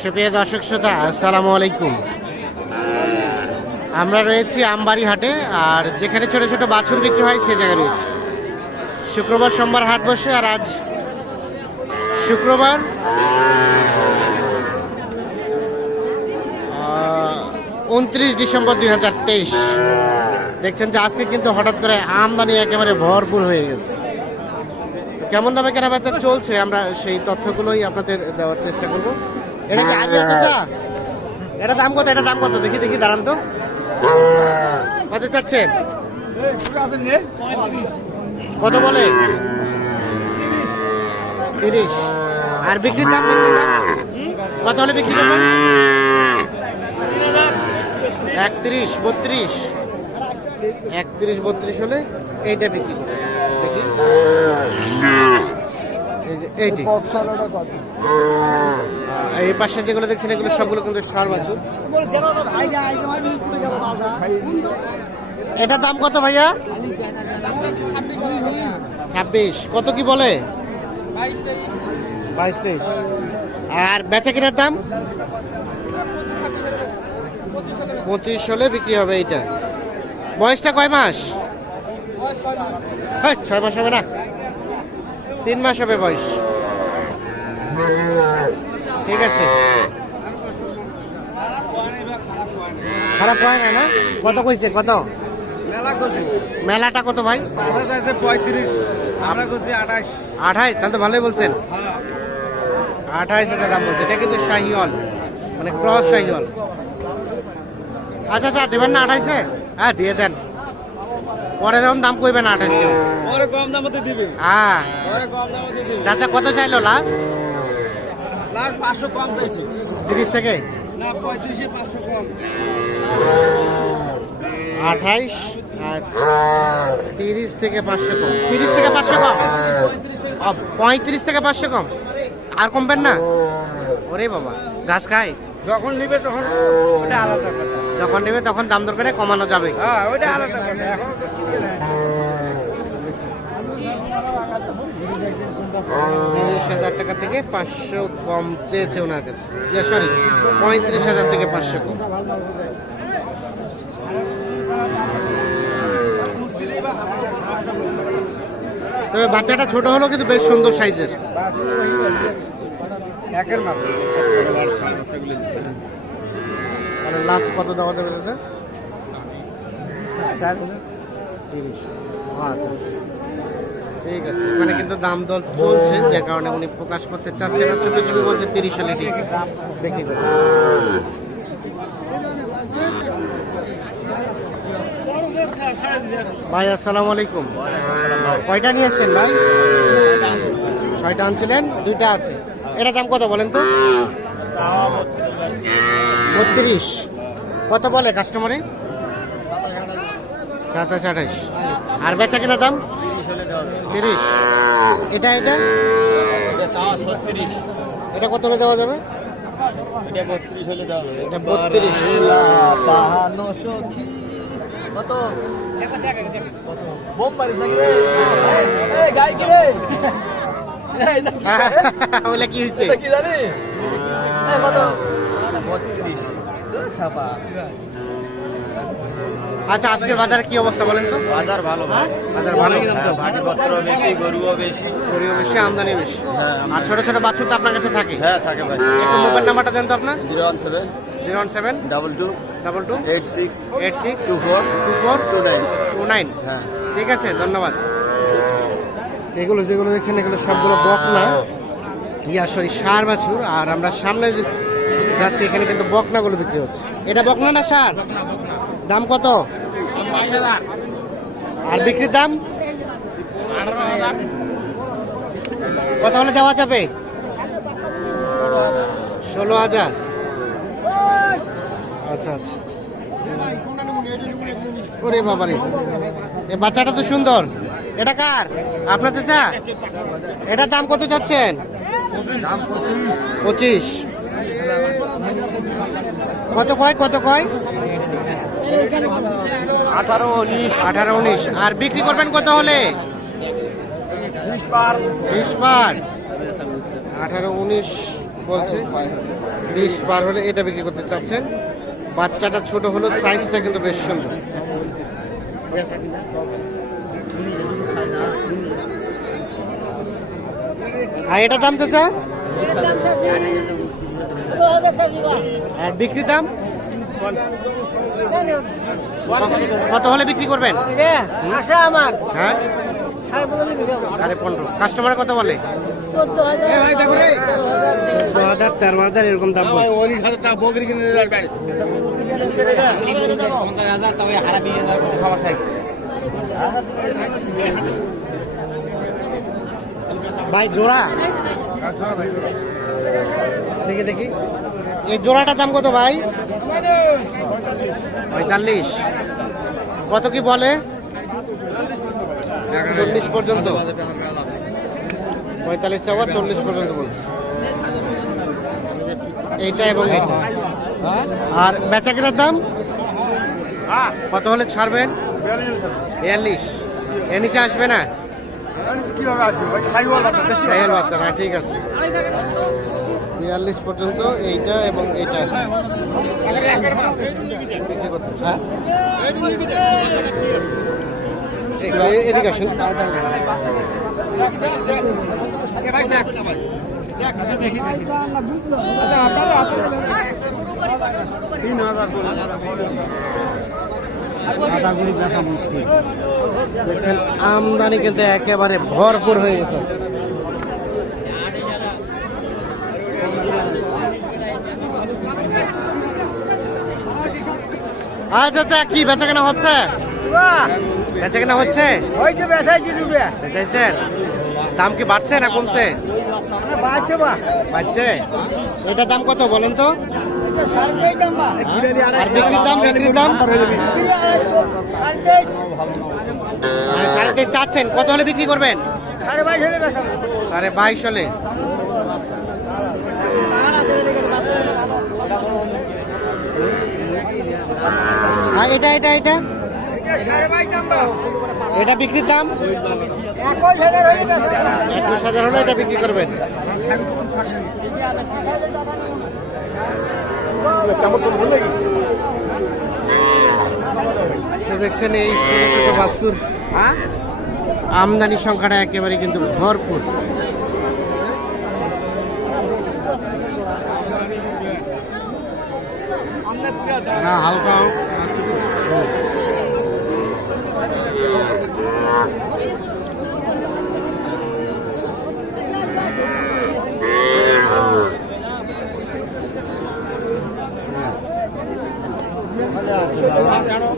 সুপ্রিয় দর্শক শ্রোতা, আসসালামু আলাইকুম। আমরা রয়েছি আমবাড়ি হাটে আর যেখানে ছোট ছোট বাছুর বিক্রি হয়, সে জায়গায় রয়েছে। শুক্রবার সোমবার হাট বসে, আর আজ শুক্রবার উনত্রিশ ডিসেম্বর দুই হাজার তেইশ। দেখছেন যে আজকে কিন্তু হঠাৎ করে আমদানি একেবারে ভরপুর হয়ে গেছে। কেমন দামে কেনা বেচা চলছে? আমরা সেই তথ্যগুলোই আপনাদের দেওয়ার চেষ্টা করব। এটা কি আগে চাচা? এটা দাম কত? এটা দাম কত? দেখি দেখি, দাঁড়ান তো। কত চাচ্ছেন? কত বলে? তিরিশ। আর বিক্রির দাম বিক্রির দাম? কত হলে বিক্রি করবেন? একত্রিশ, বত্রিশ। একত্রিশ, বত্রিশ হলে এইটা বিক্রি করবেন। এই পাশে যেগুলো দেখছেন, এগুলো সবগুলো কিন্তু সার বাছুর। এটা দাম কত ভাইয়া? ছাব্বিশ। কত কি বলে? বাইশ তেইশ। আর বেচা কেনার দাম? পঁচিশ হলে বিক্রি হবে এইটা। বয়সটা কয় মাস? হ্যাঁ ছয় মাস হবে না। তিন মাস হবে বয়স। ঠিক আছে। খারাপ হয় না না? কত কইছে কত? মেলাটা কত ভাই? আঠাইশ তাহলে তো ভালোই বলছেন। আঠাইশ হাজার দাম বলছে। এটা কিন্তু শাহিওয়াল। মানে ক্রস শাহিওয়াল। আচ্ছা আচ্ছা দেবেন না আঠাইশে হ্যাঁ দিয়ে দেন। পরে যখন দাম কইবেন আঠাইশ কেউ পরে কম দামতে দিবে। হ্যাঁ। পরে কম দামতে দিবে। চাচা কত চাইলো লাস্ট লাখ পাঁচশো কম চাইছি। তিরিশ থেকে? না পঁয়ত্রিশে পাঁচশো কম। আঠাইশ আর তিরিশ থেকে পাঁচশো কম। তিরিশ থেকে পাঁচশো কম? পঁয়ত্রিশ থেকে পাঁচশো। কম? আর কমবেন না? ওরে বাবা গাছ খায়? যখন নিবে তখন ওটা আলাদা কথা। যখন নেবে তখন দাম দর করে কমানো যাবে। হ্যাঁ ওটা আলাদা কথা। এখন তো কিনে নেয়। তিরিশ হাজার টাকা থেকে পাঁচশো কম চেয়েছে ওনার কাছে। সরি পঁয়ত্রিশ হাজার থেকে পাঁচশো কম। তবে বাচ্চাটা ছোট হলো কিন্তু বেশ সুন্দর সাইজের। একের আর লাস্ট কত দেওয়া যাবে এটা? তিরিশ আচ্ছা ঠিক আছে। ওখানে কিন্তু দাম দর চলছে যে কারণে উনি প্রকাশ করতে চাচ্ছেন না। চুপি চুপি বলছে তিরিশ হলে বিক্রি ভাই আসসালামু আলাইকুম। কয়টা নিয়ে এসছেন ভাই? ছয়টা আনছিলেন? দুইটা আছে। এটা দাম কত বলেন তো? বত্রিশ। কত বলে কাস্টমারে সাতাশ আঠাশ। আর বেচা কিনা দাম? তিরিশ। এটা এটা? এটা কত হলে দেওয়া যাবে? এটা বত্রিশ বাহানো সখী। কত? বোম মারিস এই গাই কি হয়েছে? কি জানি? কত? 32 আচ্ছা আজকের বাজারে কি অবস্থা বলেন তো? বাজার ভালো বাজার ভালো। বেশি গরুও বেশি। গরুও বেশি আমদানি বেশি। হ্যাঁ, আর ছোট ছোট বাচ্চা তো আপনার কাছে থাকে? হ্যাঁ থাকে ভাই। একটু মোবাইল নাম্বারটা দেন তো আপনার। Zero one seven. Zero one seven. Double two. Double two. Eight six. Eight six. Two four. Two four. Two nine. Two nine. হ্যাঁ। ঠিক আছে ধন্যবাদ। এগুলো যেগুলো দেখছেন এগুলো সবগুলো বকনা। ইয়া সরি সার বাছুর। আর আমরা সামনে যে যাচ্ছি এখানে কিন্তু বকনাগুলো বিক্রি হচ্ছে। এটা বকনা না সার? দাম কত? আর বিক্রির দাম? কত হলে দেওয়া যাবে? ষোলো হাজার। আচ্ছা আচ্ছা। ওরে বাবারে। এ বাচ্চাটা তো সুন্দর। এটা কার? আপনার চাচা? এটার দাম কত চাচ্ছেন? পঁচিশ। কত কয় কত কয়? আঠারো উনিশ। আঠারো উনিশ। আর বিক্রি করবেন কত হলে? বিশ পার। আঠারো উনিশ বলছে। বিশ বার হলে এটা বিক্রি করতে চাচ্ছেন। বাচ্চাটা ছোট হলো সাইজটা কিন্তু বেশ সুন্দর। আর এটা দাম চাচা? আর বিক্রি দাম? কত হলে বিক্রি করবেন? আশা আমার। হ্যাঁ? সাড়ে পনেরো কাস্টমার কত বলে? চোদ্দ হাজার। তেরো হাজার। চোদ্দ হাজার তেরো হাজার এরকম দাম ভাই, জোড়া। দেখি দেখি। এই জোড়াটার দাম কত ভাই? পঁয়তাল্লিশ। কত কি বলে? চল্লিশ পর্যন্ত। পঁয়তাল্লিশ চাওয়া চল্লিশ পর্যন্ত বলছে। এইটা এবং এইটা। আর বেচা কেনার দাম? কত হলে ছাড়বেন? বিয়াল্লিশ। এ নিচে আসবে না? না ঠিক আছে। বিয়াল্লিশ পর্যন্ত এইটা এবং এইটা বিক্রি করতে দেখছেন আমদানি কিন্তু একেবারে ভরপুর হয়ে গেছে। আচ্ছা আচ্ছা কি বেচা কেনা হচ্ছে? বেচা কেনা হচ্ছে বেচাইছেন? দাম কি বাড়ছে না কমছে? বাড়ছে বা? বাড়ছে এটা দাম কত বলেন তো? আর বিক্রির দাম বিক্রির দাম? সাড়ে তেইশ চাচ্ছেন কত হলে বিক্রি করবেন? সাড়ে বাইশ হলে এটা এটা এটা? এটা বিক্রির দাম? হাজার হলে এটা বিক্রি করবেন। দেখছেন এই ছোট ছোট বাস্তুর আমদানি সংখ্যাটা একেবারে কিন্তু ভরপুর। হালকা Ah, ¡Gracias!